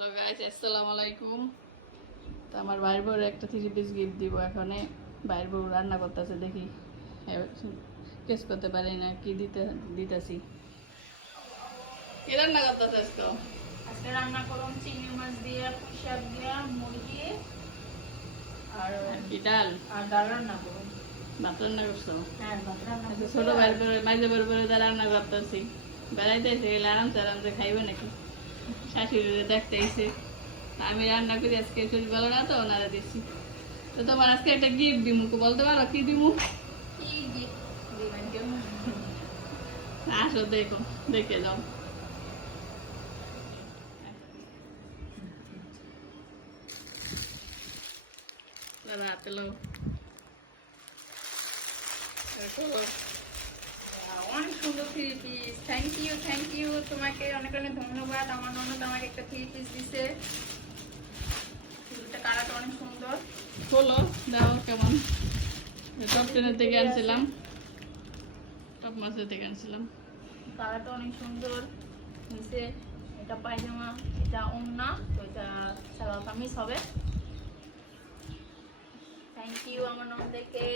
Hello guys, আসসালামু আলাইকুম। তো আমার ভাইয়ের বউর একটা 3 পিস গিফট দিব। এখন ভাইয়ের বউ রান্না করতেছে, দেখি কেস করতে পারি না কি দিতেছি। কি রান্না করতেছে আজকে? আজকে রান্না করলাম চিংড়ি মাছ দিয়ে, পুঁই শাক দিয়ে, মুড়ি দিয়ে আর কি ডাল আর ডাল রান্না করলাম। ভাত রান্না করছো? হ্যাঁ, ভাত রান্না আচ্ছা, করছি। ছোট ভাইয়ের বউ মাঝে বড় যা রান্না করতেছি। বেড়াইতে এসে গেলে আরামসে আরামসে খাইবে নাকি, শাশুড়ি দেখতে এসে। আমি রান্না করি আজকে, শরীর ভালো না তো ওনারা দিচ্ছি। তো তোমার আজকে একটা গিফট দিমু, বলতে পারো কি দিমু? কি gift দিবেন কেউ? আসো, দেখো, দেখে যাও। দাদা হাতে লো। অনেক সুন্দর 3 পিস। থ্যাংক ইউ তোমাকে অনেক অনেক ধন্যবাদ। আমার ননদ আমাকে একটা 3 পিস দিছে। এটা কালারটা অনেক সুন্দর। খোলো, দাও কেমন। টপ টেনের থেকে আনছিলাম, টপ মাছের থেকে আনছিলাম। কালারটা অনেক সুন্দর নিচে। এটা পায়জামা, এটা ওড়না, তো এটা সালোয়ার কামিজ হবে। থ্যাংক ইউ আমার ননদকে।